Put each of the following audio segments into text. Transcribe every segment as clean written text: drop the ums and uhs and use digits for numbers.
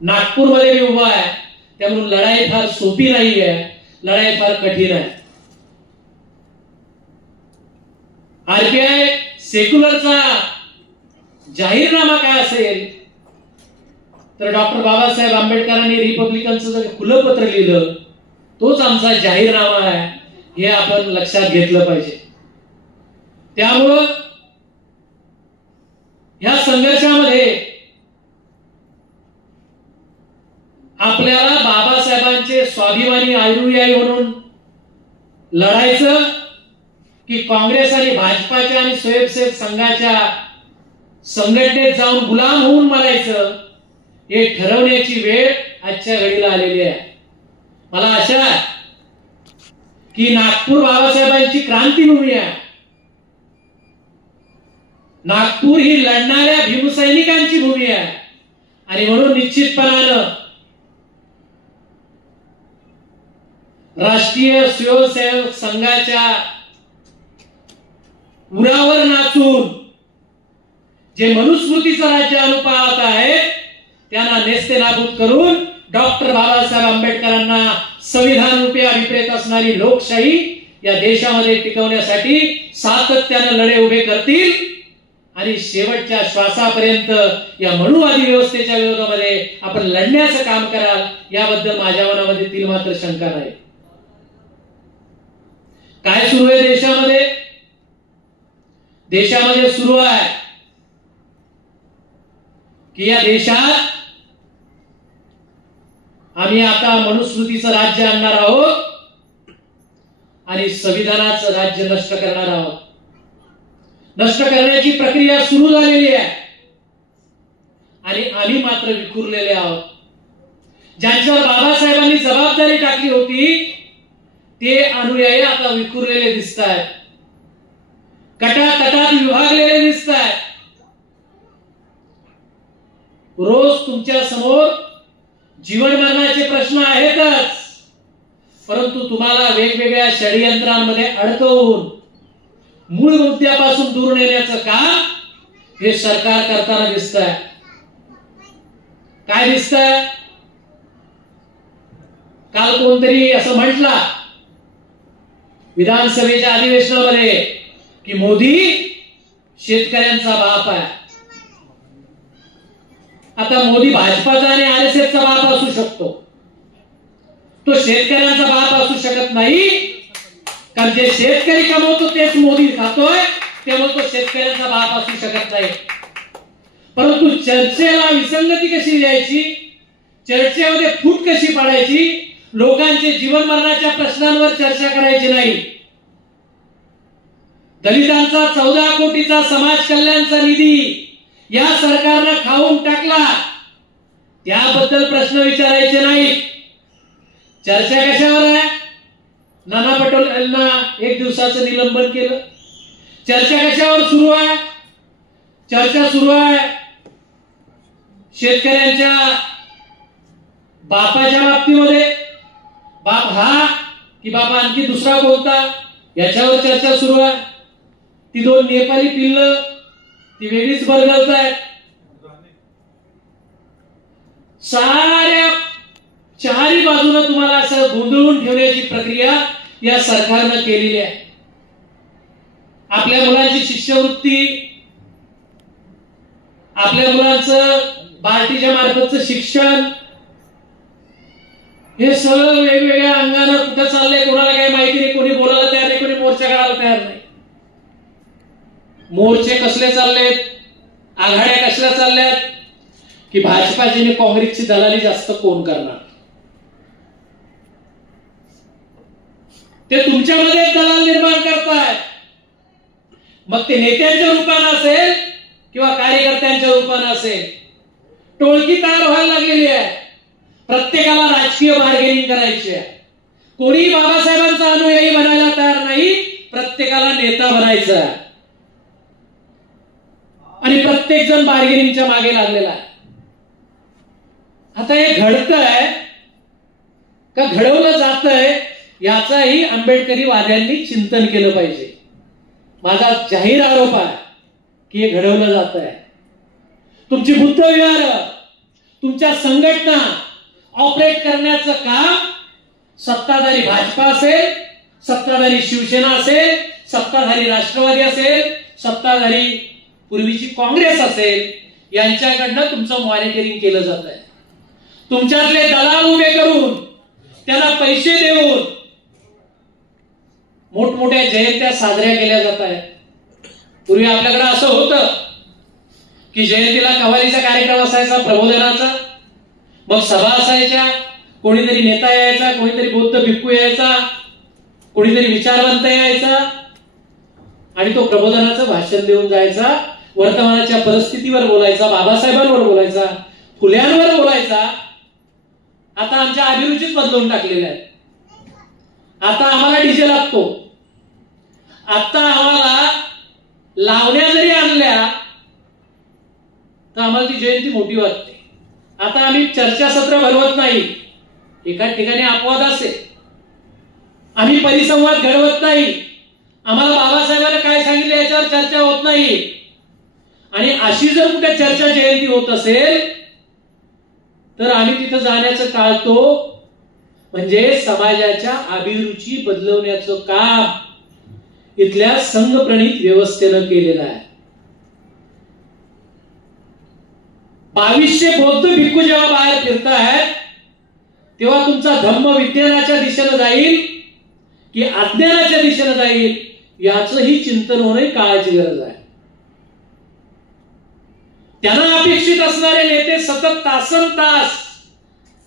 नागपूरमध्ये मी उभा आहे, त्यामुळे लढाई फार सोपी नाही आहे, लढाई फार कठीण आहे. आरपीआय सेक्युलरचा जाहीरनामा काय असेल तर डॉक्टर बाबासाहेब आंबेडकरांनी रिपब्लिकनचं जे खुलं पत्र लिहिलं तोच आमचा जाहीरनामा आहे, हे आपण लक्षात घेतलं पाहिजे. त्यामुळं ह्या संघर्षामध्ये आपल्याला बाबासाहेबांचे स्वाभिमानी अनुयायी म्हणून लढायचं की काँग्रेस आणि भाजपाच्या आणि स्वयंसेवक संघाच्या संघटनेत जाऊन गुलाम होऊन मरायचं, हे ठरवण्याची वेळ आजच्या घडीला आलेली आहे. मला आशा आहे की नागपूर बाबासाहेबांची क्रांतीभूमी आहे. नागपूर ही लढणाऱ्या भीमसैनिकांची भूमी आहे आणि म्हणून निश्चितपणानं राष्ट्रीय स्वयंसेवक संघाच्या उरावर नाचून जे मनुस्मृतीचं राज्य अनुपात आहे त्यांना नेस्तेनाबूत करून डॉक्टर बाबासाहेब आंबेडकरांना संविधान रूपी अभिप्रेत असणारी लोकशाही या देशामध्ये टिकवण्यासाठी सातत्यानं लढे उभे करतील आणि शेवटच्या श्वासापर्यंत या मनुवादी व्यवस्थेच्या विरोधामध्ये आपण लढण्याचं काम कराल याबद्दल माझ्या मनामध्ये तिल मात्र शंका नाही. काय सुरू आहे देशामध्ये? देशामध्ये सुरू आहे की या देशात आम्ही आता मनुस्मृतीचं राज्य आणणार आहोत आणि संविधानाचं राज्य नष्ट करणार आहोत. नष्ट करण्याची प्रक्रिया सुरू झालेली आहे आणि आम्ही मात्र विखुरलेले आहोत. ज्यांच्यावर बाबासाहेबांनी जबाबदारी टाकली होती ते अनुयायी आता विखुरलेले दिसत आहेत, कटाकटात विभागलेले दिसत आहेत. रोज तुमच्या समोर जीवन मरणाचे प्रश्न आहेतच, परंतु तुम्हाला वेगवेगळ्या षडयंत्रांमध्ये अडकवून मूळ मुद्द्यापासून दूर नेण्याचं काम हे सरकार करताना दिसतंय. काय दिसतंय? काल कोणतरी असं म्हटलं विधानसभेच्या अधिवेशनामध्ये की मोदी शेतकऱ्यांचा बाप आहे. आता मोदी भाजपाचा आणि आरएसएसचा बाप असू शकतो, तो शेतकऱ्यांचा बाप असू शकत नाही, कारण जे शेतकरी कमवतो तेच मोदी खातोय, त्यामुळे तो शेतकऱ्यांचा बाप असू शकत नाही. परंतु चर्चेला विसंगती कशी द्यायची, चर्चेमध्ये फूट कशी पाडायची, लोकांचे जीवन मरणाच्या प्रश्नांवर चर्चा करायची नाही. दलितांचा 14 कोटीचा समाज कल्याणचा निधी या सरकारनं खाऊन टाकला, त्याबद्दल प्रश्न विचारायचे नाही. चर्चा कशावर आहे? नाना पटोले यांना 1 दिवसाचं निलंबन केलं. चर्चा कशावर सुरू आहे? चर्चा सुरू आहे शेतकऱ्यांच्या बापाच्या बाबतीमध्ये. बाप हा की बाबा आणखी दुसरा कोणता, याच्यावर चर्चा सुरू आहे. ती 2 नेपाळी पिल्ल ती वेगळीच बरगळत आहेत. साऱ्या चारी बाजूला तुम्हाला असं गोंधळून ठेवण्याची प्रक्रिया या सरकारनं केलेली आहे. आपल्या मुलांची शिष्यवृत्ती, आपल्या मुलांचं बार्टीच्या मार्फतचं शिक्षण, हे सगळं वेगवेगळ्या अंगानं कुठं चाललंय कोणाला काही माहिती नाही, कोणी बोलायला तयार नाही, कोणी मोर्चा करायला तयार नाही. मोर्चे कसले चाललेत, आघाड्या कसल्या चालल्यात की भाजपाची आणि काँग्रेसची दलाली जास्त कोण करणार, ते तुमच्यामध्ये दलाल निर्माण करतायत. मग ते नेत्यांच्या रूपानं असेल किंवा कार्यकर्त्यांच्या रूपानं असेल, टोळकी तयार व्हायला लागलेली आहे. प्रत्येकाला राजकीय बार्गेनिंग करायची आहे. कोणी बाबासाहेबांचा अनुयायी बनायला तयार नाही, प्रत्येकाला नेता बनायचं आहे आणि प्रत्येक जण बार्गेनिंगच्या मागे लागलेला आहे. आता हे घडतंय का घडवलं जातंय याचाही आंबेडकरी वाद्यांनी चिंतन केलं पाहिजे. माझा जाहीर आरोप आहे की हे घडवलं जात आहे. तुमची बुद्धविहार, तुमच्या संघटना ऑपरेट करण्याचं काम सत्ताधारी भाजपा असेल, सत्ताधारी शिवसेना असेल, सत्ताधारी राष्ट्रवादी असेल, सत्ताधारी पूर्वीची काँग्रेस असेल, यांच्याकडनं तुमचं मॉनिटरिंग केलं जात आहे. तुमच्यातले दलाल उभे करून त्यांना पैसे देऊन मोठमोठ्या जयंत्या साजऱ्या केल्या जात आहेत. पूर्वी आपल्याकडे असं होतं की जयंतीला कव्वालीचा कार्यक्रम असायचा, प्रबोधनाचा, मग सभा असायच्या, कोणीतरी नेता यायचा, कोणीतरी बौद्ध भिक्खू यायचा, कोणीतरी विचारवंत यायचा आणि तो प्रबोधनाचं भाषण देऊन जायचा, वर्तमानाच्या परिस्थितीवर बोलायचा, बाबासाहेबांवर बोलायचा, फुल्यांवर बोलायचा. आता आमच्या अभिरुचीच बदलून टाकलेल्या आहेत. आता आम्हाला डीजे लागतो. आता आम्हाला लावण्या जरी आणल्या तर आम्हाला ती जयंती मोठी वाटते. आता आम्ही चर्चासत्र भरवत नाही, एका ठिकाणी अपवाद असेल, आम्ही परिसंवाद घडवत नाही, आम्हाला बाबासाहेबांना काय सांगितलं याच्यावर चर्चा होत नाही. आणि अशी जर कुठे चर्चा जयंती होत असेल तर आम्ही तिथं जाण्याचं टाळतो. म्हणजे समाजाच्या अभिरुची बदलवण्याचं काम इथल्या संघप्रणीत व्यवस्थेनं केलेलं आहे. 2200 बौद्ध भिक्खू जेव्हा बाहेर फिरतायत तेव्हा तुमचा धम्म विज्ञानाच्या दिशेनं जाईल की अज्ञानाच्या दिशेनं जाईल याचंही चिंतन होणे काळाची गरज आहे. त्यांना अपेक्षित असणारे नेते सतत तासन तास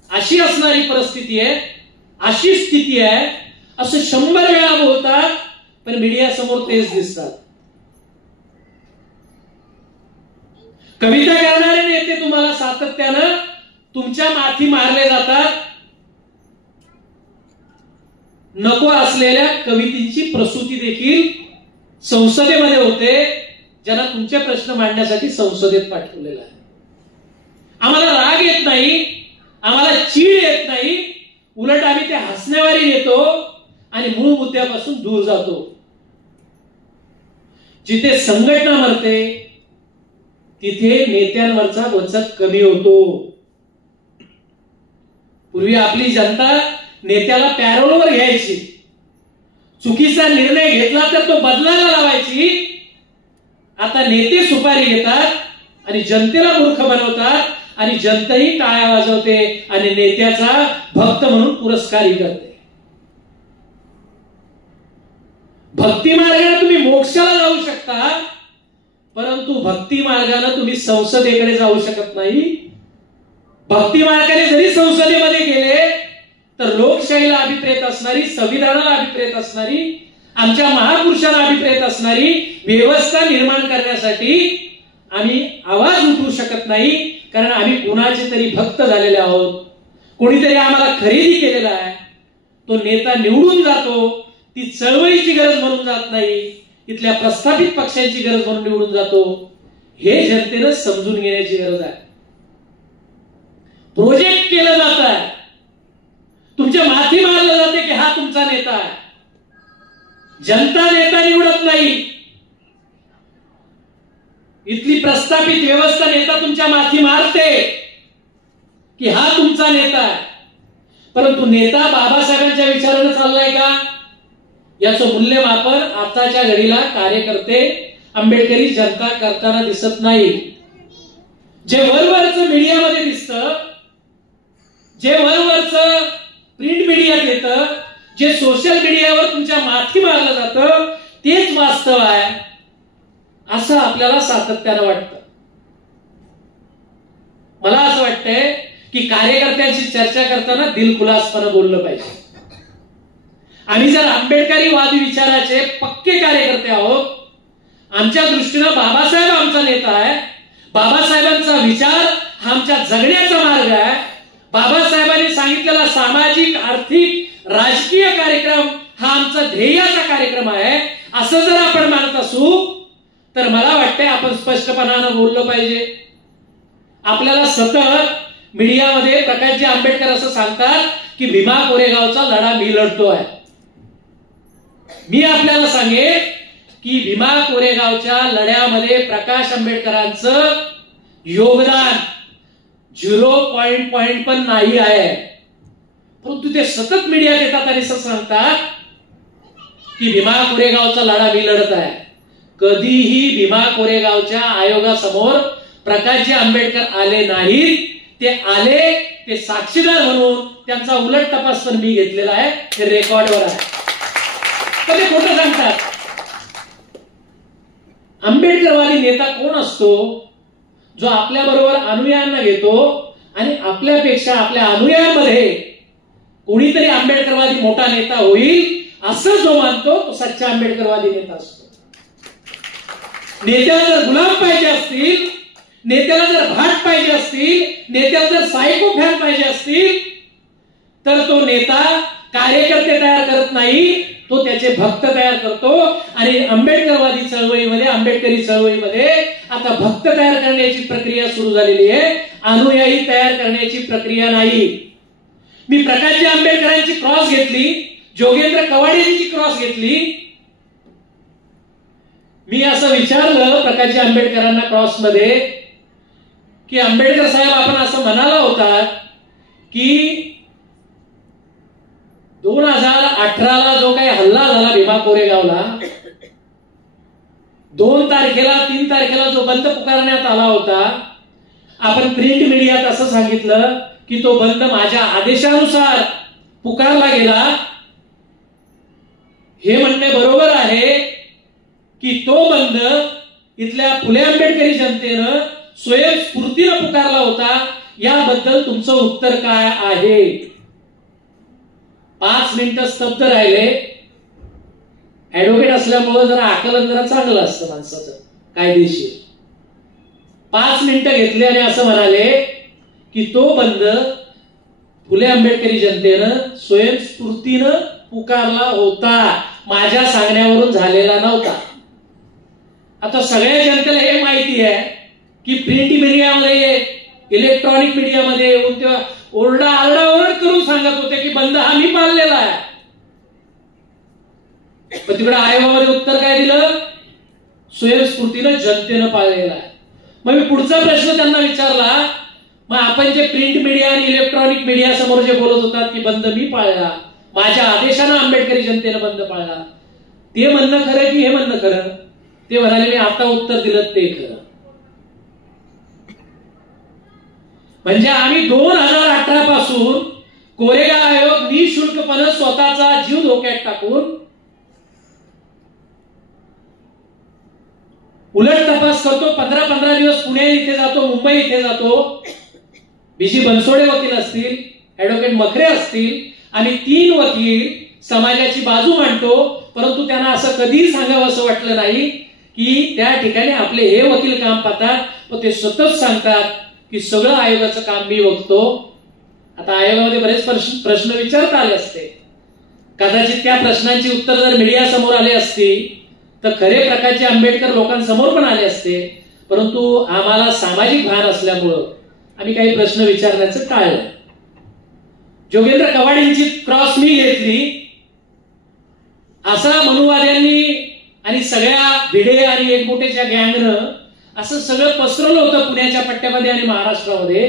अशी असणारी परिस्थिती आहे, अशी स्थिती आहे, असं 100 वेळा बोलतात पण मीडिया समोर तेच दिसतात. कविता करणारे नेते तुम्हाला सातत्यानं तुमच्या माथी मारले जातात. नको असलेल्या कवितेची प्रसूती देखील संसदेमध्ये होते, ज्यांना तुमचे प्रश्न मांडण्यासाठी संसदेत पाठवलेला आहे. आम्हाला राग येत नाही, आम्हाला चीड येत नाही, उलट आम्ही ते हसण्यावारी येतो आणि मूळ मुद्द्यापासून दूर जातो. जिथे संघटना मरते तिथे नेत्यांवरचा वचक कमी होतो. पूर्वी आपली जनता नेत्याला पॅरोलवर घ्यायची, चुकीचा निर्णय घेतला तर तो बदलायला लावायची. आता नेते सुपारी घेतात आणि जनतेला मूर्ख बनवतात आणि जनताही टाळ्या वाजवते आणि नेत्याचा भक्त म्हणून पुरस्कारही करते. भक्ती मार्गाने तुम्ही मोक्षाला जाऊ शकता, परंतु भक्ती मार्गाने तुम्ही संसदेकडे जाऊ शकत नाही. भक्ती मार्गाने जरी संसदेमध्ये गेले तर लोकशाहीला अभिप्रेत असणारी, संविधानाला अभिप्रेत असणारी, आमच्या महापुरुषाला अभिप्रेत असणारी व्यवस्था निर्माण करण्यासाठी आम्ही आवाज उठवू शकत नाही. कारण आम्ही कुणाचे तरी भक्त झालेले आहोत, कोणीतरी आम्हाला खरेदी केलेला आहे. तो नेता निवडून जातो, ती चळवळीची गरज म्हणून जात नाही, इथल्या प्रस्थापित पक्षांची गरज म्हणून निवडून जातो. हे जनतेनं समजून घेण्याची गरज आहे. प्रोजेक्ट केलं जात आहे, तुमच्या माथी मारलं जाते की हा तुमचा नेता आहे. जनता नेता निवडत नाही, इथली प्रस्थापित व्यवस्था नेता तुमच्या माथी मारते की हा तुमचा नेता आहे. परंतु नेता बाबासाहेबांच्या विचारानं चाललाय का याचं मूल्यमापन आताच्या घडीला कार्यकर्ते, आंबेडकरी जनता करताना दिसत नाही. जे वरवरचं मीडियामध्ये दिसतं, जे वरवरचं प्रिंट मीडियात येतं, जे सोशल मीडियावर तुमच्या माथी मारलं जातं तेच वास्तव आहे असं आपल्याला सातत्यानं वाटतं. मला असं वाटतंय की कार्यकर्त्यांशी चर्चा करताना दिलखुलासपणे बोललं पाहिजे. आम्ही जर आंबेडकरी वादी विचाराचे पक्के कार्यकर्ते आहोत, आमच्या दृष्टीनं बाबासाहेब आमचा नेता आहे, बाबासाहेबांचा विचार हा आमच्या जगण्याचा मार्ग आहे, बाबासाहेबांनी सांगितलेला सामाजिक, आर्थिक, राजकीय कार्यक्रम हा आमचा ध्येयाचा कार्यक्रम आहे, असं जर आपण मानत असू तर मला वाटतंय आपण स्पष्टपणानं बोललं पाहिजे. आपल्याला सतत मीडियामध्ये प्रकाशजी आंबेडकर असं सांगतात की भीमा कोरेगावचा लढा मी लढतोय. मी आपल्याला सांगेन की भीमा कोरेगावच्या लढ्यामध्ये प्रकाश आंबेडकरांचं योगदान 0 पण नाही आहे. परंतु ते सतत मीडियात येतात आणि असं सांगतात की भीमा कोरेगावचा लढा मी लढत आहे. कधीही भीमा कोरेगावच्या आयोगासमोर प्रकाशजी आंबेडकर आले नाहीत. ते आले, ते साक्षीदार म्हणून त्यांचा उलट तपास पण मी घेतलेला आहे, ते रेकॉर्डवर आहे. तर ते खोटं सांगतात. आंबेडकरवादी नेता कोण असतो? जो आपल्या बरोबर अनुयायांना घेतो आणि आपल्यापेक्षा आपल्या अनुयायांमध्ये कोणीतरी आंबेडकरवादी मोठा नेता होईल असं जो मानतो तो सच्चा आंबेडकरवादी नेता असतो. नेत्याला जर गुलाम पाहिजे असतील, नेत्याला जर भाट पाहिजे असतील, नेत्याला जर सायको फॅन पाहिजे असतील, तर तो नेता कार्यकर्ते तयार करत नाही, तो त्याचे भक्त तयार करतो. आणि आंबेडकरवादी चळवळीमध्ये, आंबेडकरी चळवळीमध्ये आता भक्त तयार करण्याची प्रक्रिया सुरू झालेली आहे, अनुयायी तयार करण्याची प्रक्रिया नाही. मी प्रकाशजी आंबेडकरांची क्रॉस घेतली, जोगेंद्र कवाडेजींची क्रॉस घेतली. मी असं विचारलं प्रकाशजी आंबेडकरांना क्रॉस मध्ये की आंबेडकर साहेब, आपण असं म्हणाला होता की 2018ला जो काही हल्ला झाला भीमा कोरेगावला, 2 तारखेला 3 तारखेला जो बंद पुकारण्यात आला होता, आपण प्रिंट मीडियात असं सांगितलं की तो बंद माझ्या आदेशानुसार पुकारला गेला. हे म्हणणे बरोबर आहे की तो बंद इथल्या फुले आंबेडकरी जनतेनं स्वयंस्फूर्तीनं पुकारला होता? याबद्दल तुमचं उत्तर काय आहे? 5 मिनिटं स्तब्ध राहिले. ऍडव्होकेट असल्यामुळे जरा आकलन जरा चांगलं असतं माणसाचं, कायदेशीर. 5 मिनिटं घेतले आणि असं म्हणाले की तो बंद फुले आंबेडकरी जनतेनं स्वयंस्फूर्तीनं पुकारला होता, माझ्या सांगण्यावरून झालेला नव्हता. आता सगळ्या जनतेला हे माहिती आहे की प्रिंट मीडियामध्ये, इलेक्ट्रॉनिक मीडियामध्ये येऊन तेव्हा ओरडा करून सांगत होते की बंद हा मी पाळलेला आहे. पण तिकडे आयोगामध्ये उत्तर काय दिलं? स्वयंस्फूर्तीनं जनतेनं पाळलेला आहे. मग मी पुढचा प्रश्न त्यांना विचारला, मग आपण जे प्रिंट मीडिया आणि इलेक्ट्रॉनिक मीडिया समोर जे बोलत होतात की बंद मी पाळला, माझ्या आदेशानं आंबेडकरी जनतेनं बंद पाळला, ते म्हणणं खरं की हे म्हणणं खरं? ते म्हणाले मी आता उत्तर दिलं ते खरं. म्हणजे आम्ही 2018 पासून कोरेगाव आयोग निशुल्कपणे स्वतःचा जीव धोक्यात टाकून उलट तपास करतो. 15-15 दिवस पुणे इथे जातो, मुंबई इथे जातो. बीजी बनसोडे वकील असतील, ऍडव्होकेट मखरे असतील, आणि 3 वकील समाजाची बाजू मांडतो. परंतु त्यांना असं कधीही सांगावं असं वाटलं नाही की त्या ठिकाणी आपले हे वकील काम पाहतात, पण ते सतत सांगतात की सगळं आयोगाचं काम मी बघतो. आता आयोगामध्ये बरेच प्रश्न विचारता आले असते, कदाचित त्या प्रश्नांची उत्तर जर मीडिया समोर आले असती तर खरे प्रकारचे आंबेडकर लोकांसमोर पण आले असते. परंतु आम्हाला सामाजिक भान असल्यामुळं आम्ही काही प्रश्न विचारण्याचं टाळलं. जोगेंद्र कवाडेंची क्रॉस मी घेतली. असा मनुवाद्यांनी आणि सगळ्या भिडे आणि एकबोटेच्या गँगनं असं सगळं पसरवलं होतं पुण्याच्या पट्ट्यामध्ये आणि महाराष्ट्रामध्ये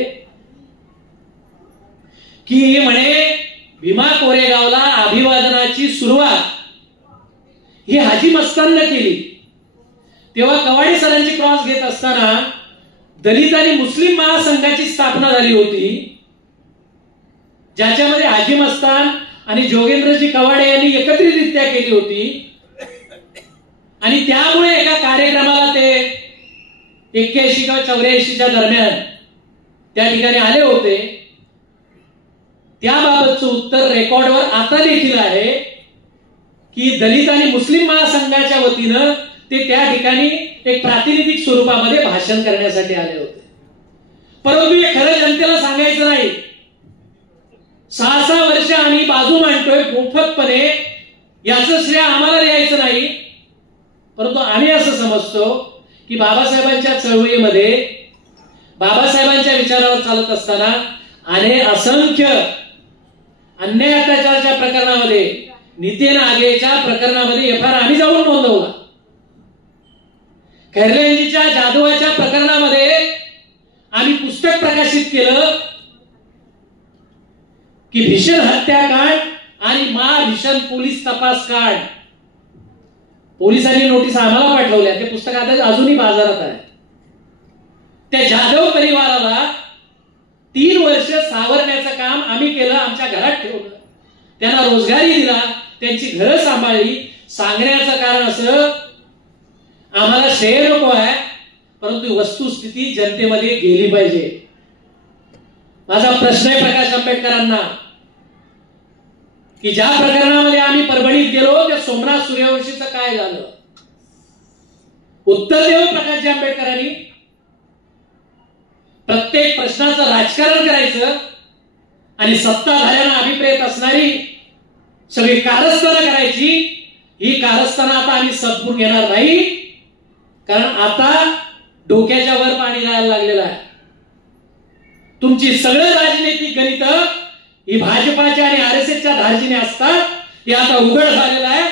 की म्हणे भीमा कोरेगावला अभिवादनाची सुरुवात ही हाजी मस्ताननं केली. तेव्हा कवाडे सरांची क्रॉस घेत असताना दलित आणि मुस्लिम महासंघाची स्थापना झाली होती, ज्याच्यामध्ये हाजी मस्तान आणि जोगेंद्रजी कवाडे यांनी एकत्रितरित्या केली होती. आणि त्यामुळे एका कार्यक्रमाला ते 81 किंवा 84च्या दरम्यान त्या ठिकाणी आले होते. त्याबाबतचं उत्तर रेकॉर्डवर आता देखील आहे की दलित आणि मुस्लिम महासंघाच्या वतीनं ते त्या ठिकाणी एक प्रातिनिधिक स्वरूपामध्ये भाषण करण्यासाठी आले होते. परंतु हे खरं जनतेला सांगायचं नाही. 6 वर्ष आम्ही बाजू मांडतोय मोफतपणे, याचं श्रेय आम्हाला द्यायचं नाही. परंतु आम्ही असं समजतो की बाबासाहेबांच्या चळवळीमध्ये, बाबासाहेबांच्या विचारावर चालत असताना असंख्य अन्याय अत्याचाराच्या प्रकरणामध्ये, नीती नागेच्या प्रकरणामध्ये एफआयआर आम्ही जाऊन नोंदवला. खैरलेंजीच्या जाधवाच्या प्रकरणामध्ये आम्ही पुस्तक प्रकाशित केलं की भीषण हत्याकांड आणि भीषण पोलीस तपास कांड. पोलिसांनी नोटीस आम्हाला पाठवल्या. ते पुस्तक आता अजूनही बाजारात आहे. त्या जाधव परिवाराला 3 वर्ष सावरण्याचं काम आम्ही केलं, आमच्या घरात ठेवलं, त्यांना रोजगारी दिला, त्यांची घरं सांभाळली. सांगण्याचं कारण असं, आम्हाला शेअर नको आहे, परंतु वस्तुस्थिती जनतेमध्ये गेली पाहिजे. माझा प्रश्न आहे प्रकाश आंबेडकरांना की ज्या प्रकरणामध्ये आम्ही परभणीत गेलो त्या सोमनाथ सूर्यवंशीचं काय झालं? उत्तर देऊ प्रकाशजी आंबेडकरांनी. प्रत्येक प्रश्नाचं राजकारण करायचं आणि सत्ताधाऱ्यांना अभिप्रेत असणारी सगळी कारस्थानं करायची. ही कारस्थानं आता आम्ही सदपूर घेणार नाही, कारण आता डोक्याच्या वर पाणी जायला लागलेलं आहे. तुमची सगळं राजनैतिक गणित ही भाजपाच्या आणि आरएसएसच्या धार्जिने असतात, हे आता उघड झालेलं आहे.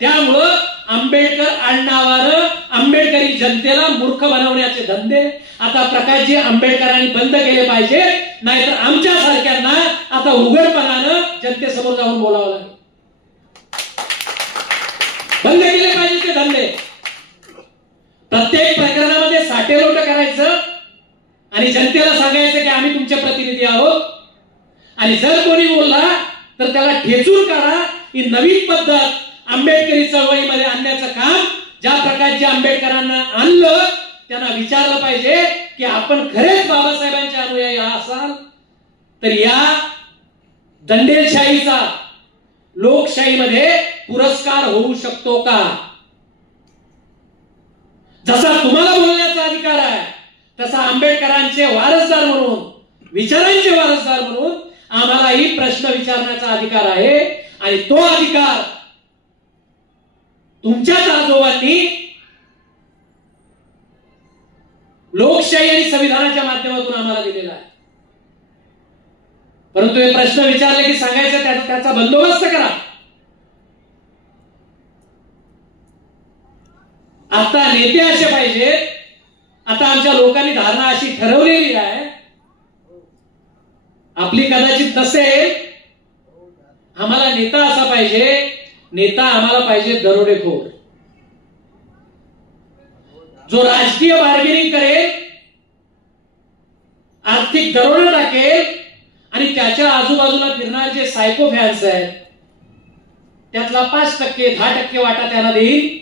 त्यामुळं आंबेडकर आडनावानं आंबेडकरी जनतेला मूर्ख बनवण्याचे धंदे आता प्रकाशजी आंबेडकरांनी बंद केले पाहिजे, नाहीतर आमच्या सारख्यांना आता उघडपणानं जनतेसमोर जाऊन बोलावं लागेल. बंद केले पाहिजे ते धंदे. प्रत्येक प्रकरणामध्ये साटेलोट करायचं आणि जनतेला सांगायचं की आम्ही तुमचे प्रतिनिधी आहोत, आणि जर कोणी बोलला तर त्याला ठेचून काढा. ही नवीन पद्धत आंबेडकरी चळवळीमध्ये आणण्याचं काम ज्या प्रकारचे आंबेडकरांना आणलं त्यांना विचारलं पाहिजे की आपण खरेच बाबासाहेबांचे अनुयायी असाल तर या दंडेलशाहीचा लोकशाहीमध्ये पुरस्कार होऊ शकतो का? जसा तुम्हाला बोलण्याचा अधिकार आहे तसा आंबेडकरांचे वारसदार म्हणून, विचारांचे वारसदार म्हणून आम्हालाही प्रश्न विचारण्याचा अधिकार आहे. आणि तो अधिकार तुमच्याच आजोबांनी लोकशाही आणि संविधानाच्या माध्यमातून आम्हाला दिलेला आहे. परंतु हे प्रश्न विचारले की सांगायचं त्याचा बंदोबस्त करा. आता नेते असे पाहिजेत. आता आमच्या लोकांनी धारणा अशी ठरवलेली आहे, आपली कदाचित नसेल, आम्हाला नेता असा पाहिजे. नेता आम्हाला पाहिजे दरोडेखोर, जो राजकीय बार्गेनिंग करेल, आर्थिक दरोडा टाकेल आणि त्याच्या आजूबाजूला फिरणारे जे सायको फॅन्स आहेत त्यातला 5%, 10% वाटा त्यांना देईल.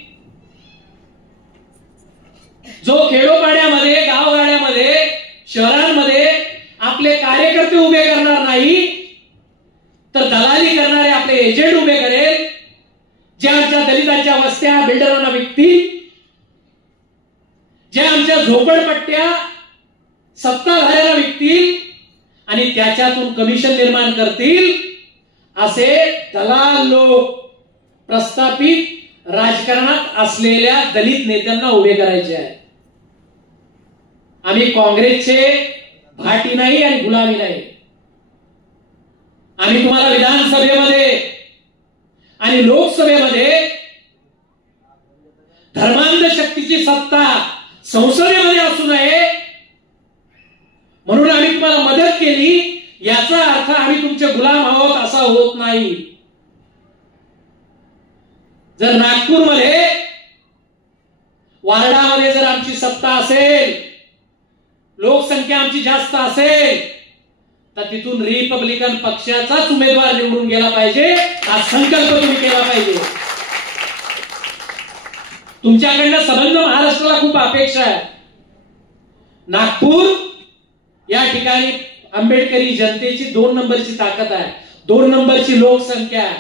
जो खेडोपाड्यामध्ये, गावगाड्यामध्ये, शहरांमध्ये आपले कार्यकर्ते उभे करणार नाही तर दलाली करणारे आपले एजंट उभे करेल, जे आमच्या दलितांच्या वस्त्या बिल्डरांना विकतील, जे आमच्या झोपडपट्ट्या सत्ताधाऱ्याला विकतील आणि त्याच्यातून कमिशन निर्माण करतील, असे दलाल लोक प्रस्थापित राजकारणात असलेल्या दलित नेत्यांना उभे करायचे आहे. आम्ही काँग्रेसचे भाटी नाही आणि गुलामी नाही. आम्ही तुम्हाला विधानसभेमध्ये आणि लोकसभेमध्ये धर्मांध शक्तीची सत्ता संसदेमध्ये असू नये म्हणून आम्ही तुम्हाला मदत केली, याचा अर्थ आम्ही तुमचे गुलाम आहोत असा होत नाही. जर नागपूरमध्ये वार्डामध्ये जर आमची सत्ता असेल, लोकसंख्या आमची जास्त असेल, तर तिथून रिपब्लिकन पक्षाचाच उमेदवार निवडून गेला पाहिजे हा संकल्प तुम्ही केला पाहिजे. तुमच्याकडनं संबंध महाराष्ट्राला खूप अपेक्षा आहे. नागपूर या ठिकाणी आंबेडकरी जनतेची 2 नंबरची ताकद आहे, 2 नंबरची लोकसंख्या आहे.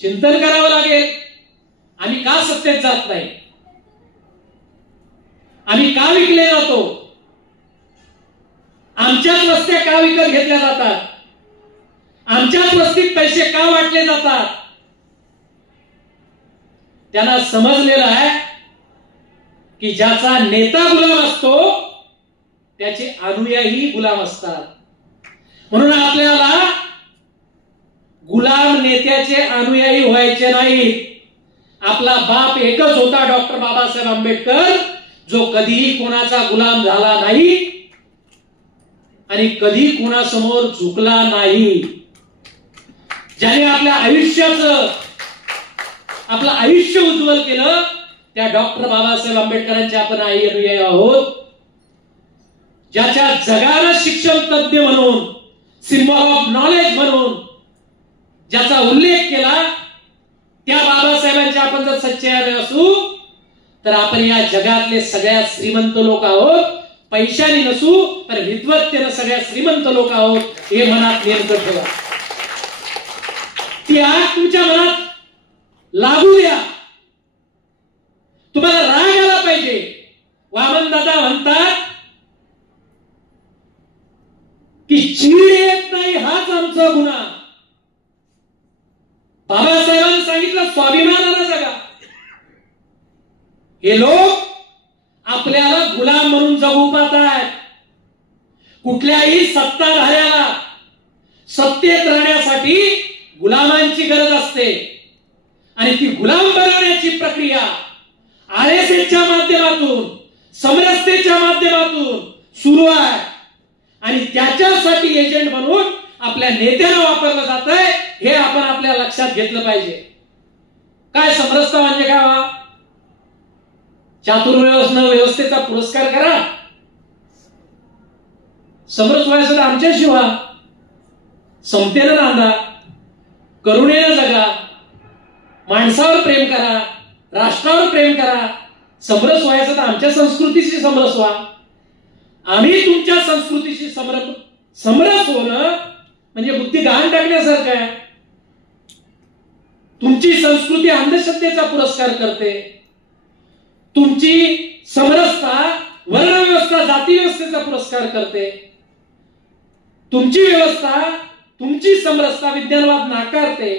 चिंतन करावं लागेल, आम्ही का सत्तेत जात नाही, आम्ही का विकले जातो, आमच्याच वस्त्या का विकत घेतल्या जातात, आमच्याच वस्तीत पैसे का वाटले जातात. त्यांना समजलेलं आहे की ज्याचा नेता गुलाम असतो त्याचे अनुयायी गुलाम असतात. म्हणून आपल्याला गुलाम नेत्याचे अनुयायी व्हायचे नाहीत. आपला बाप एकच होता, डॉक्टर बाबासाहेब आंबेडकर, जो कधीही कोणाचा गुलाम झाला नाही आणि कधी कोणासमोर झुकला नाही. ज्याने आपल्या आपलं आयुष्य उज्ज्वल केलं त्या डॉक्टर बाबासाहेब आंबेडकरांचे आपण आई अनुयायी आहोत. ज्याच्या जगाला शिक्षण तज्ञ म्हणून, सिम्बॉल ऑफ नॉलेज म्हणून ज्याचा उल्लेख केला त्या बाबासाहेबांचे आपण जर सच्चे असू तर आपण या जगातले सगळ्यात श्रीमंत लोक आहोत. पैशाने नसू तर विद्वत्तेने सगळ्यात श्रीमंत लोक आहोत हे मनात नेमकं ठेवा. ती आग तुमच्या मनात लागू द्या. तुम्हाला राग आला पाहिजे. वामन दादा म्हणतात की चीड येत नाही हाच आमचा गुन्हा. बाबासाहेबांनी सांगितलं स्वाभिमानाला जगा. हे लोक आपल्याला गुलाम म्हणून जगू पाहतात. कुठल्याही सत्ताधाऱ्याला सत्तेत राहण्यासाठी गुलामांची गरज असते आणि ती गुलाम बनवण्याची प्रक्रिया RSSच्या माध्यमातून, समरसतेच्या माध्यमातून सुरू आहे आणि त्याच्यासाठी एजंट म्हणून आपल्या नेत्याला वापरलं जात आहे हे आपण आपल्या लक्षात घेतलं पाहिजे. काय समरसता म्हणजे काय? व्यवस्थेचा पुरस्कार करा. समरस व्हायचं आमच्याशी व्हा. समतेनं नांदा, करुणेनं जगा, माणसावर प्रेम करा, राष्ट्रावर प्रेम करा. समरस व्हायचं तर आमच्या संस्कृतीशी समरस व्हा. आम्ही तुमच्या संस्कृतीशी समरस होणं म्हणजे बुद्धी गहाण टाकण्यासारखं आहे. तुमची संस्कृती अंधश्रद्धेचा पुरस्कार करते. तुमची समरसता वर्णव्यवस्था, जाती व्यवस्थेचा पुरस्कार करते. तुमची व्यवस्था, तुमची समरसता विज्ञानवाद नाकारते.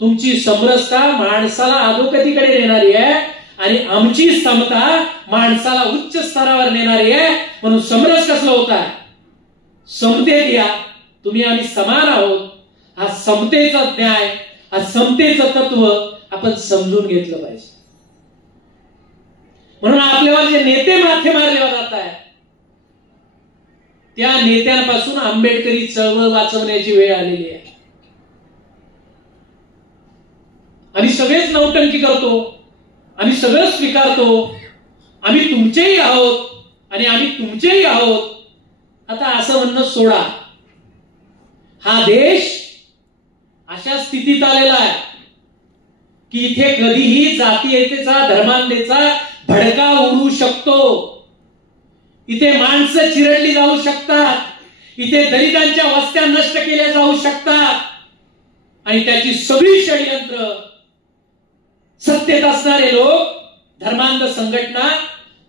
तुमची समरसता माणसाला अधोगतीकडे नेणारी आहे आणि आमची समता माणसाला उच्च स्तरावर नेणारी आहे. म्हणून समरस कसलं होत आहे? समतेत या, तुम्ही आम्ही समान आहोत. हा समतेचा न्याय, हा समतेचं तत्व आपण समजून घेतलं पाहिजे. म्हणून आपल्यावर जे नेते माथे मारले जात आहे त्या नेत्यांपासून आंबेडकरी चळवळ वाचवण्याची वेळ आलेली आहे. आम्ही सगळेच नौटंकी करतो, आम्ही सगळं स्वीकारतो, आम्ही तुमचेही आहोत आणि आम्ही तुमचेही आहोत. आता असं म्हणणं सोडा. हा देश अशा स्थितीत आलेला आहे की इथे कधीही जातीयतेचा, धर्मांधेचा भडका उडू शकतो. इथे माणसं चिरडली जाऊ शकतात. इथे दलितांच्या वस्त्या नष्ट केल्या जाऊ शकतात आणि त्याची सगळी षडयंत्र सत्तेत असणारे लोक, धर्मांध संघटना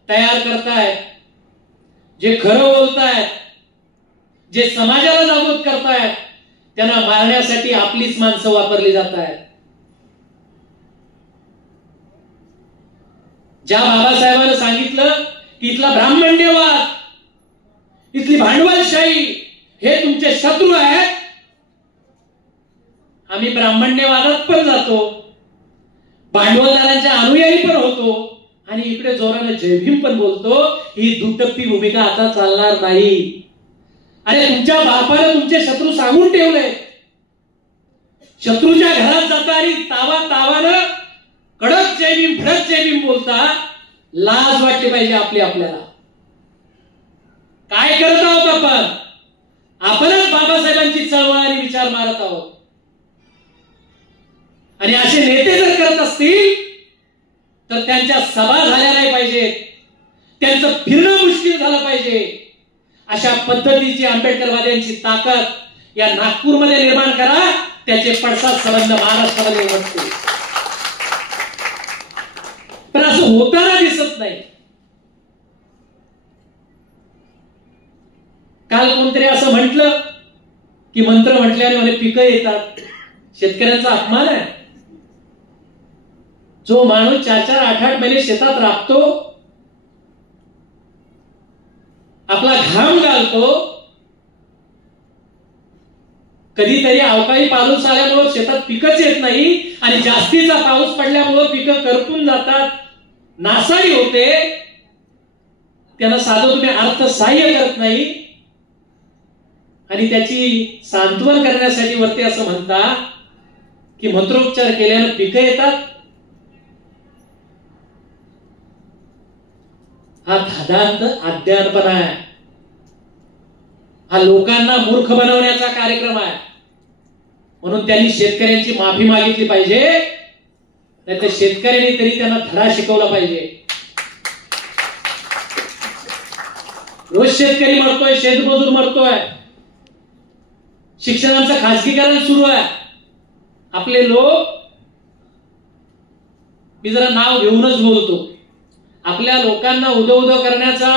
तयार करतायत. जे खरं बोलतायत, जे समाजाला जागृत करतायत त्यांना मारण्यासाठी आपलीच माणसं वापरली जात आहेत. ज्या बाबासाहेबांनी सांगितलं की इथला ब्राह्मण्यवाद, इथली भांडवलशाही हे तुमचे शत्रू आहेत, आम्ही ब्राह्मण्यवादात पण जातो, भांडवलदारांच्या अनुयायी पण होतो आणि इकडे जोराने जयभीम पण बोलतो. ही दुटप्पी भूमिका आता चालणार नाही. अरे तुमच्या बापाने तुमचे शत्रू सांगून ठेवले. शत्रूच्या घरात जाता आणि तावानं कडक जयभीम, भडक जयभीम बोलता. लाज वाटली पाहिजे आपल्याला. काय करत आहोत आपण? आपणच बाबासाहेबांची चळवळ आणि विचार मारत आहोत. आणि असे नेते जर करत असतील तर त्यांच्या सभा झाल्या नाही पाहिजेत, त्यांचं फिरणं मुश्किल झालं पाहिजे. अशा पद्धतीची आंबेडकरवाद्यांची ताकद या नागपूरमध्ये निर्माण करा. त्याचे पडसाद संबंध महाराष्ट्रामध्ये उमटतील. पण असं होताना दिसत नाही. काल कोणतरी असं म्हटलं की मंत्र म्हटल्याने मला पिकं येतात. शेतकऱ्यांचा अपमान आहे. जो माणूस 4-4, 8-8 महिने शेतात राबतो, आपला घाम घालतो, कधीतरी अवकाळी पाऊस आल्यामुळे शेतात पिकच येत नाही आणि जास्तीचा पाऊस पडल्यामुळे पिकं करपून जातात, नासाडी होते. त्यांना साधं तुम्ही अर्थसहाय्य करत नाही आणि त्याची सांत्वन करण्यासाठी वरती असं म्हणता की मंत्रोच्चार केल्यानं पिकं येतात. हा धादांत अज्ञानपणा आहे. हा लोकांना मूर्ख बनवण्याचा कार्यक्रम आहे. म्हणून त्यांनी शेतकऱ्यांची माफी मागितली पाहिजे, नाहीतर शेतकऱ्यांनी तरी त्यांना धडा शिकवला पाहिजे. रोज शेतकरी मरतोय, शेतमजूर मरतोय, शिक्षणाचं खासगीकरण सुरू आहे. आपले लोक, मी जरा नाव घेऊनच बोलतो, आपल्या लोकांना उदो उदो करण्याचा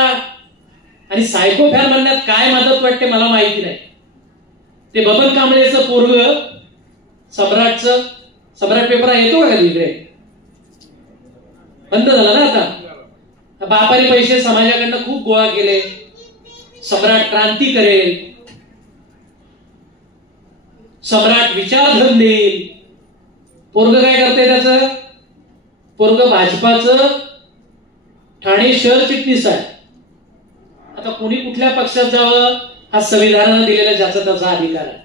आणि सायकोफॅन म्हणण्यात काय मदत वाटते मला माहिती नाही. ते बबन कांबळेचं पोरग सम्राटचं, सम्राट पेपर येतो का इकडे? बंद झाला ना आता. बापाने पैसे समाजाकडनं खूप गोळा केले, सम्राट क्रांती करेल, सम्राट विचारधन देईल. पोरग काय करते? त्याचं पोरग भाजपाचं ठाणे शहर चिटणीस आहे. आता कोणी कुठल्या पक्षात जावं हा संविधानानं दिलेला ज्याचा त्याचा अधिकार आहे.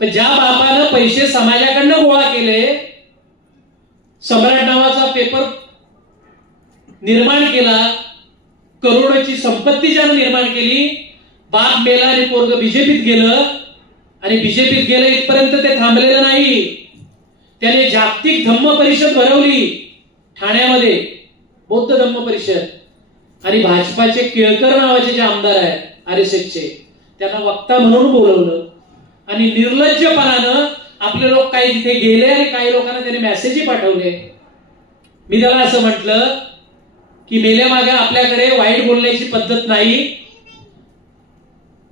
पण ज्या बापानं पैसे समाजाकडनं गोळा केले, सम्राट नावाचा पेपर निर्माण केला, करोडोची संपत्ती ज्यानं निर्माण केली, बाप मेला आणि पोरग बीजेपीत गेलं. आणि बीजेपीत गेलं इथपर्यंत ते थांबलेलं नाही. त्याने जागतिक धम्म परिषद भरवली ठाण्यामध्ये, बौद्ध धम्म परिषद. आणि भाजपाचे केळकर नावाचे जे आमदार आहेत RSSचे, त्यांना वक्ता म्हणून बोलवलं. आणि निर्लज्जपणानं आपले लोक काही तिथे गेले आणि काही लोकांना त्याने मेसेजही पाठवले. मी त्याला असं म्हटलं की मेल्या मागे आपल्याकडे वाईट बोलण्याची पद्धत नाही,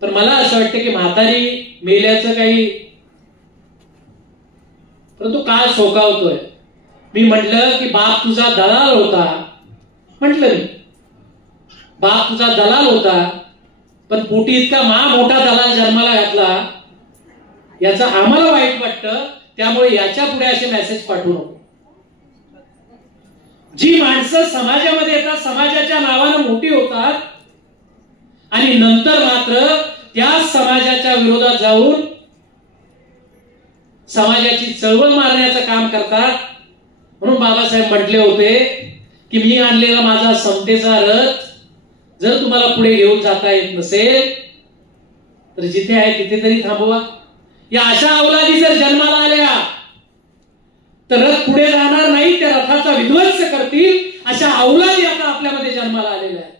पण मला असं वाटतं की म्हातारी मेल्याचं काही, परंतु काळ सोकावतोय. मी म्हटलं की बाप तुझा दलाल होता, म्हटलं मी बाप तुझा दलाल होता, पण पोटी इतका मोठा दलाल जन्माला घातला, याचं आम्हाला वाईट वाटतं. त्यामुळे याच्या पुढे असे मेसेज पाठवू नको. जी माणसं समाजामध्ये येतात, समाजाच्या नावानं मोठी होतात आणि नंतर मात्र त्या समाजाच्या विरोधात जाऊन समाजाची चळवळ मारण्याचं काम करतात. म्हणून बाबासाहेब म्हटले होते की मी आणलेला माझा समतेचा रथ जर तुम्हाला पुढे घेऊन जाता येत नसेल तर जिथे आहे तिथे तरी थांबवा. या अशा अवलादी जर जन्माला आल्या तर रथ पुढे जाणार नाही, त्या रथाचा विध्वंस करतील. अशा अवलादी आता आपल्यामध्ये जन्माला आलेल्या आहेत.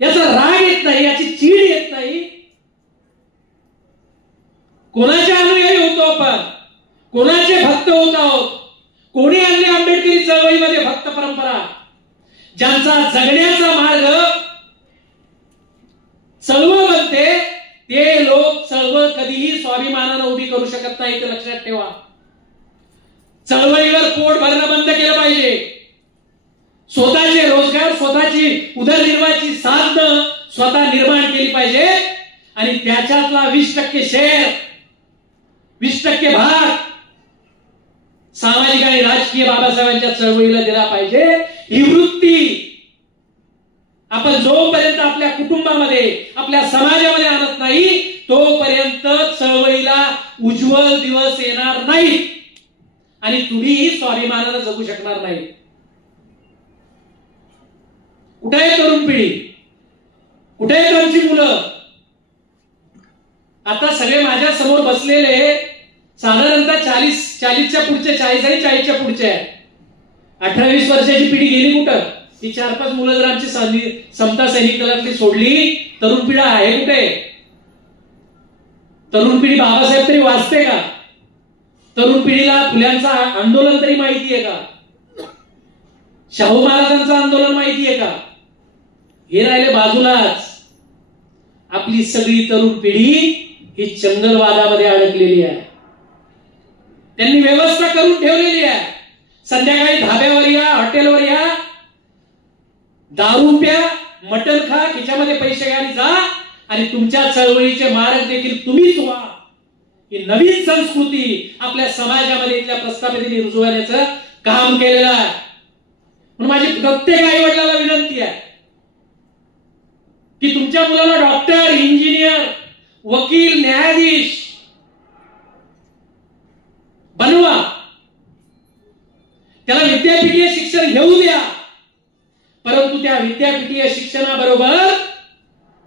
याचा राग येत नाही, याची चीड येत नाही. कोणाचे अनुयायी होतो आपण, कोणाचे भक्त होत आहोत? कोणी आणले आंबेडकरी चळवळीमध्ये भक्त परंपरा? ज्यांचा जगण्याचा मार्ग चळवळ बनते, ते लोक चळवळ कधीही स्वाभिमानानं उभी करू शकत नाही. ते लक्षात ठेवा. चळवळीवर पोट भरणं बंद केलं पाहिजे. स्वतःचे रोजगार, स्वतःची उदरनिर्वाहाची साधनं स्वतः निर्माण केली पाहिजे आणि त्याच्यातला 20% शेअर, 20% भाग सामाजिक आणि राजकीय बाबासाहेबांच्या चळवळीला दिला पाहिजे. ही वृत्ती आपण जोपर्यंत आपल्या कुटुंबामध्ये, आपल्या समाजामध्ये आणत नाही, तोपर्यंत चळवळीला उज्ज्वल दिवस येणार नाही आणि तुम्हीही स्वाभिमानानं जगू शकणार नाही. कुठे आहे तरुण पिढी? कुठे आहेत आमची मुलं? आता सगळे माझ्या समोर बसलेले साधारणतः 40च्या पुढचे, 40 आणि 40च्या पुढचे आहे. 18-20 वर्षाची पिढी गेली कुठं? ही 4-5 मुलं जर आमची समता सैनिक दलातली सोडली, तरुण पिढी आहे कुठे? तरुण पिढी बाबासाहेब तरी वाचते का? तरुण पिढीला फुल्यांचं आंदोलन तरी माहिती आहे का? शाहू महाराजांचं आंदोलन माहिती आहे का? हे राहिले बाजूलाच. आपली सगळी तरुण पिढी ही चंगलवादामध्ये अडकलेली आहे. त्यांनी व्यवस्था करून ठेवलेली आहे. संध्याकाळी धाब्यावर या, हॉटेलवर या, दारू प्या, मटण खा, खिच्यामध्ये पैसे घ्या आणि जा आणि तुमच्या चळवळीचे मार्ग देखील तुम्हीच व्हा. ही नवीन संस्कृती आपल्या समाजामध्ये इथल्या प्रस्थापितांनी रुजवण्याचं काम केलेलं आहे. म्हणून माझी प्रत्येक आई वडिलांना विनंती आहे, तुमच्या मुलाला डॉक्टर, इंजिनियर, वकील, न्यायाधीश बनवा, त्याला विद्यापीठीय शिक्षण घेऊ द्या, परंतु त्या विद्यापीठीय शिक्षणाबरोबर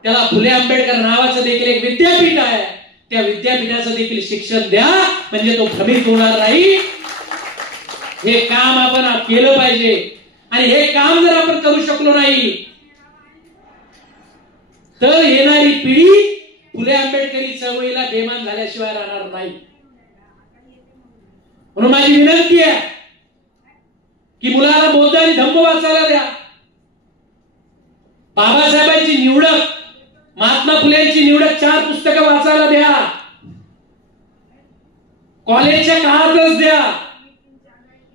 त्याला फुले आंबेडकर नावाचं देखील एक विद्यापीठ आहे, त्या विद्यापीठाचं देखील शिक्षण द्या, म्हणजे तो भ्रमित होणार नाही. हे काम आपण केलं पाहिजे. आणि हे काम जर आपण करू शकलो नाही तर येणारी पिढी फुले आंबेडकरी चळवळीला बेमान झाल्याशिवाय राहणार नाही. म्हणून माझी विनंती आहे की मुलाला बौद्ध आणि धम्म वाचायला द्या. बाबासाहेबांची निवडक, महात्मा फुलेंची निवडक 4 पुस्तकं वाचायला द्या. कॉलेजच्या काळातच द्या.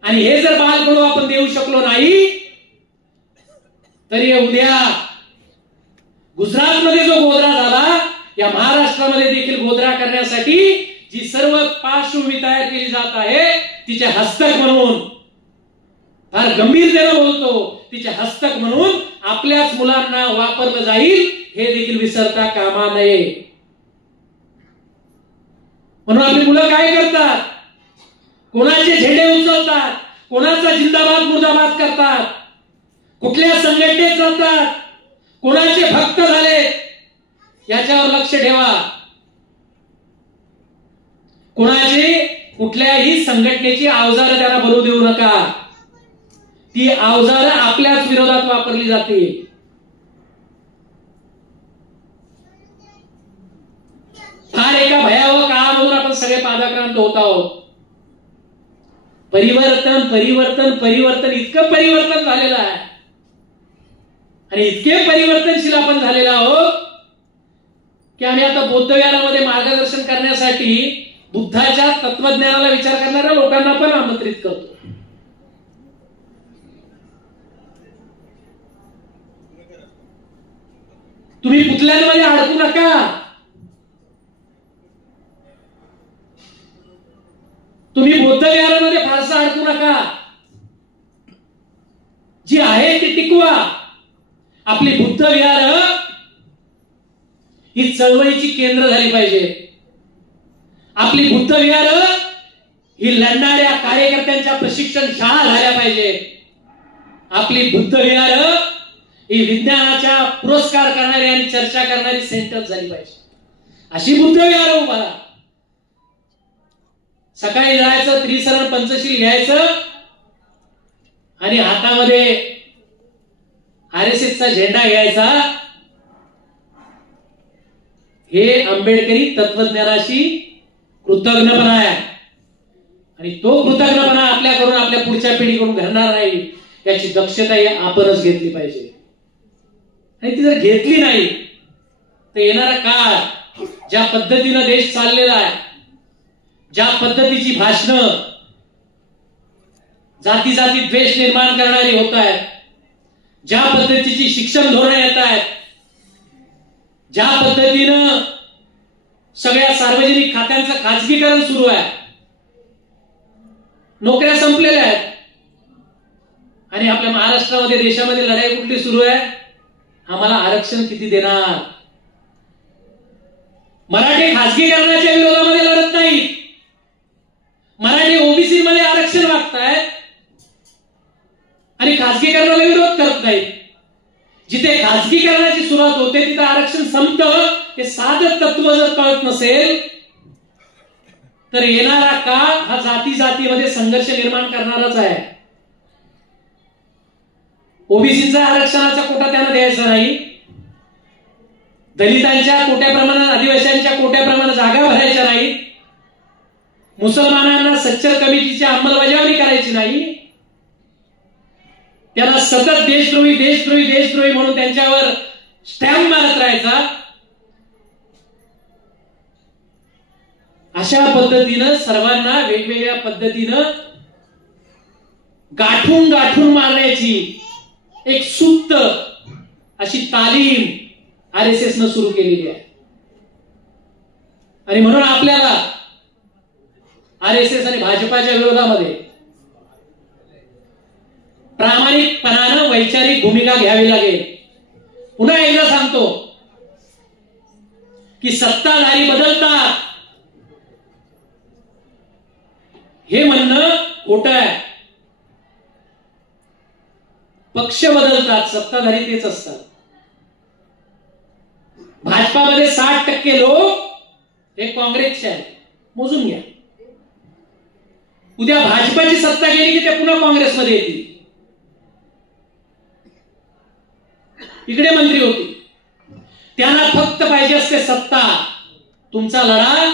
आणि हे जर बालपण आपण देऊ शकलो नाही तरी उद्या गुजरातमध्ये जो गोधरा झाला, या महाराष्ट्रामध्ये देखील गोधरा करण्यासाठी जी सर्व पार्श्वभूमी तयार केली जात आहे, तिचे हस्तक म्हणून, फार गंभीरतेने बोलतो, तिचे हस्तक म्हणून आपल्याच मुलांना वापरलं जाईल, हे देखील विसरता कामा नये. म्हणून आपली मुलं काय करतात? कोणाचे झेंडे उचलतात, कोणाचा जिंदाबाद मुर्दाबाद करतात, कुठल्या संघटनेत जातात, कोणाचे भक्त झाले, याच्यावर लक्ष ठेवा. कोणाचे कुठल्याही संघटनेची अवजारं त्यांना बनवू देऊ नका. ती अवजारं आपल्याच विरोधात वापरली जातील. फार एका भयावह काळामधून आपण सगळे पादाक्रांत होत आहोत. परिवर्तन परिवर्तन परिवर्तन इतकं परिवर्तन झालेलं आहे आणि इतके परिवर्तनशील आपण झालेलो आहोत की आम्ही आता बौद्ध विहारामध्ये मार्गदर्शन करण्यासाठी बुद्धाच्या तत्वज्ञानाला विचार करणाऱ्या लोकांना पण आमंत्रित करतो. तुम्ही पुतल्यांमध्ये अडकू नका. तुम्ही बौद्ध विहारामध्ये फारसं अडकू नका. जी आहे ती टिकवा. आपली बुद्ध विहार ही चळवळीची केंद्र झाली पाहिजे. आपली बुद्ध विहार ही लढणाऱ्या कार्यकर्त्यांच्या प्रशिक्षण शाळा झाल्या पाहिजे. आपली बुद्ध विहार ही विज्ञानाच्या पुरस्कार करणारी आणि चर्चा करणारी सेंटर झाली पाहिजे. अशी बुद्ध विहार उभा. सकाळी जायचं, त्रिसरण पंचशील घ्यायचं आणि हातामध्ये आरएसएसचा झेंडा घ्यायचा. हे आंबेडकरी तत्वज्ञानाशी कृतज्ञपणा आहे आणि तो कृतज्ञपणा आपल्याकडून, आपल्या पुढच्या पिढीकडून घडणार नाही, याची दक्षता आपणच घेतली पाहिजे. आणि ती जर घेतली नाही तर येणारा काळ ज्या पद्धतीनं देश चाललेला आहे, ज्या पद्धतीची भाषणं जाती जाती द्वेष निर्माण करणारी होत आहेत, ज्या पद्धतीची शिक्षण धोरणं येत आहेत, ज्या पद्धतीनं सगळ्या सार्वजनिक खात्यांचं खाजगीकरण सुरू आहे, नोकऱ्या संपलेल्या आहेत आणि आपल्या महाराष्ट्रामध्ये, देशामध्ये लढाई कुठली सुरू आहे? आम्हाला आरक्षण किती देणार? मराठी खाजगीकरणाच्या विरोधामध्ये लढत नाही. मराठी ओबीसी मध्ये आरक्षण मागतायत आणि खाजगीकरणाला विरोध करत नाही. जिथे खाजगीकरणाची सुरुवात होते तिथे आरक्षण संपतं. हे साधं तत्व जर कळत नसेल तर येणारा काळ हा जाती जातीमध्ये संघर्ष निर्माण करणारच आहे. ओबीसीचा आरक्षणाचा कोटा त्यांना द्यायचा नाही, दलितांच्या कोट्याप्रमाणे, आदिवासींच्या कोट्याप्रमाणे जागा भरायच्या नाही, मुसलमानांना सच्चर कमिटीची अंमलबजावणी करायची नाही, त्यांना सतत देशद्रोही देशद्रोही देशद्रोही म्हणून त्यांच्यावर स्टॅम्प मारत राहायचा. अशा पद्धतीनं सर्वांना वेगवेगळ्या पद्धतीनं गाठून गाठून मारण्याची एक सुप्त अशी तालीम आरएसएस न सुरू केलेली आहे. आणि म्हणून आपल्याला आरएसएस आणि भाजपाच्या विरोधामध्ये प्रामाणिकपणानं वैचारिक भूमिका घ्यावी लागेल. पुन्हा एकदा सांगतो, की सत्ताधारी बदलतात, हे म्हणणं खोटं आहे. पक्ष बदलतात, सत्ताधारी तेच असतात. भाजपामध्ये 60% लोक हे काँग्रेसचे आहेत, मोजून घ्या. उद्या भाजपाची सत्ता गेली की ते पुन्हा काँग्रेसमध्ये येतील. इकडे मंत्री होते, त्यांना फक्त पाहिजे असते सत्ता. तुमचा लढा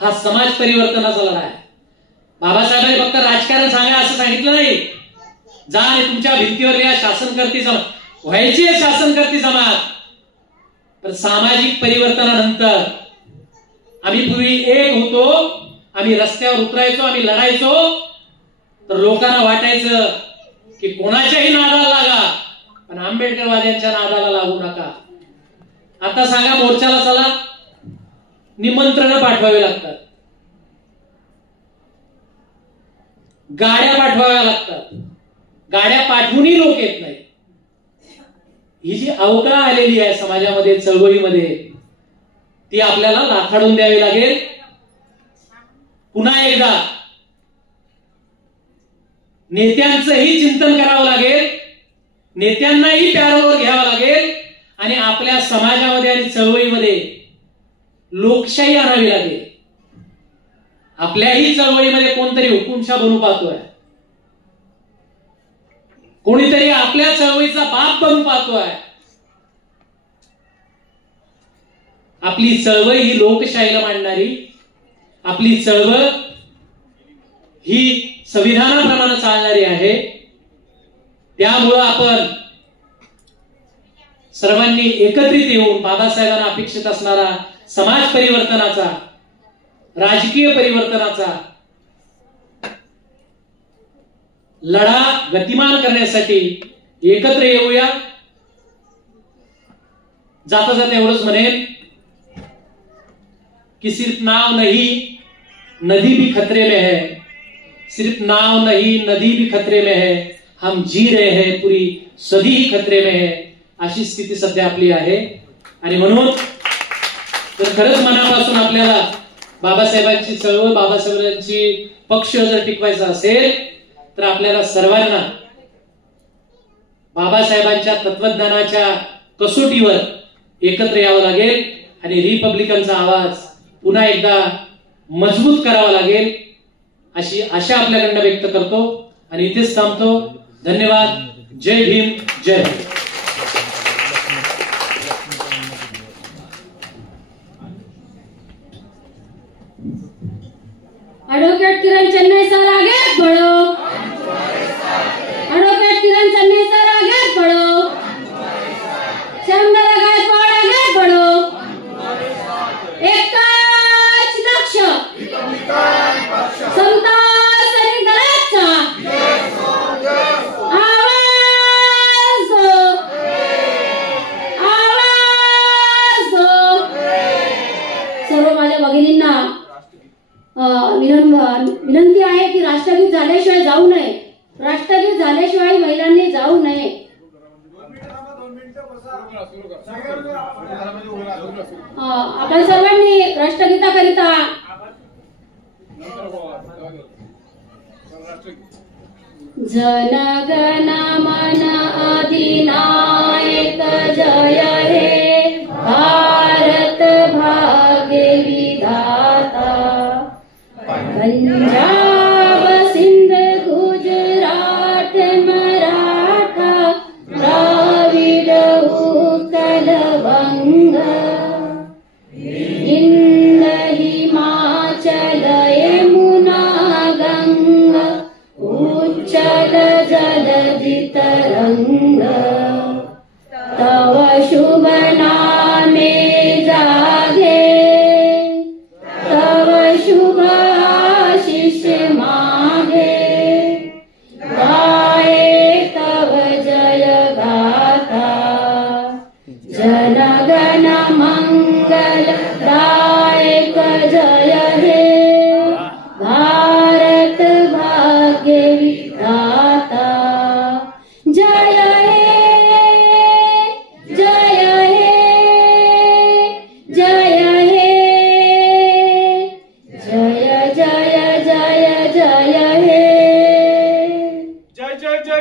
हा समाज परिवर्तनाचा लढा आहे. बाबासाहेबांनी फक्त राजकारण सांगा असं सांगितलं नाही. जा आणि तुमच्या भिंतीवर लिहा शासनकर्ती जमात, व्हायची आहे शासनकर्ती जमात. पण सामाजिक परिवर्तनानंतर आम्ही पूर्वी एक होतो, आम्ही रस्त्यावर उतरायचो, आम्ही लढायचो, तर लोकांना वाटायचं की कोणाच्याही नादाला लागा पण आंबेडकरवाद्यांच्या नादाला लागू नका. आता सांगा मोर्चाला चला, निमंत्रण पाठवावे लागतात, गाड्या पाठवाव्या लागतात, गाड्या पाठवूनही लोक येत नाही. ही जी अवकाळ आलेली आहे समाजामध्ये, चळवळीमध्ये, ती आपल्याला लाथाडून द्यावी लागेल. पुन्हा एकदा नेत्यांचंही चिंतन करावं लागेल, नेत्यांनाही पॅरोलवर घ्यावं लागेल आणि आपल्या समाजामध्ये आणि चळवळीमध्ये लोकशाही आणावी लागेल. आपल्याही चळवळीमध्ये कोणतरी हुकुमशाह बनू पाहतोय, कोणीतरी आपल्या चळवळीचा बाप बनू पाहतोय. आपली चळवळ ही लोकशाहीला मांडणारी, आपली चळवळ ही संविधानाप्रमाणे चालणारी आहे. त्यामुळं आपण सर्वांनी एकत्रित येऊन बाबासाहेबांना अपेक्षित असणारा समाज परिवर्तनाचा, राजकीय परिवर्तनाचा लढा गतिमान करण्यासाठी एकत्र येऊया. जाता जाता एवढंच म्हणेन कि सिर्फ नाव नहीं नदी भी खतरे में है, सिर्फ नाव नहीं नदी भी खतरे में है, हम जी रहे हैं पूरी सदी ही खतरे में है. अशी स्थिती सध्या आपली आहे. आणि म्हणून तर खरंच मनापासून आपल्याला बाबासाहेबांची चळवळ, बाबासाहेबांची पक्ष जर टिकवायचा असेल तर आपल्याला सर्वांना बाबासाहेबांच्या तत्वज्ञानाच्या कसोटीवर एकत्र यावं लागेल आणि रिपब्लिकनचा आवाज पुन्हा एकदा मजबूत करावा लागेल, अशी आशा आपल्याकडनं व्यक्त करतो आणि इथेच थांबतो. धन्यवाद. जय भीम, जय हिंद. एडवोकेट किरण चन्नई सर आगे बढ़ो, एडवोकेट किरण चन्नई सर आगे बढ़ो, श्यामदादा गायकवाड आगे बढ़ो. एकच लक्ष, समता सैनिक दलाचा आवाज दो, आवाज दो. सर्व माझ्या भगिनींना विनंती आहे की राष्ट्रगीत झाल्याशिवाय जाऊ नये, राष्ट्रगीत झाल्याशिवाय महिलांनी जाऊ नये. आपण सर्वांनी राष्ट्रगीताकरिता जनगण मन अधिनायक जय हे भारत भाग्य विधाता. पंजाब सिंध गुजरात मराठा द्राविड उत्कल वंग, हिंद हिमाचल यमुना गंगा उच्चल जलधि तरंग. तव शुभ नामे जागे, तव शुभ आशीष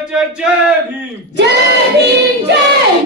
जय जय भीम. जय भीम जय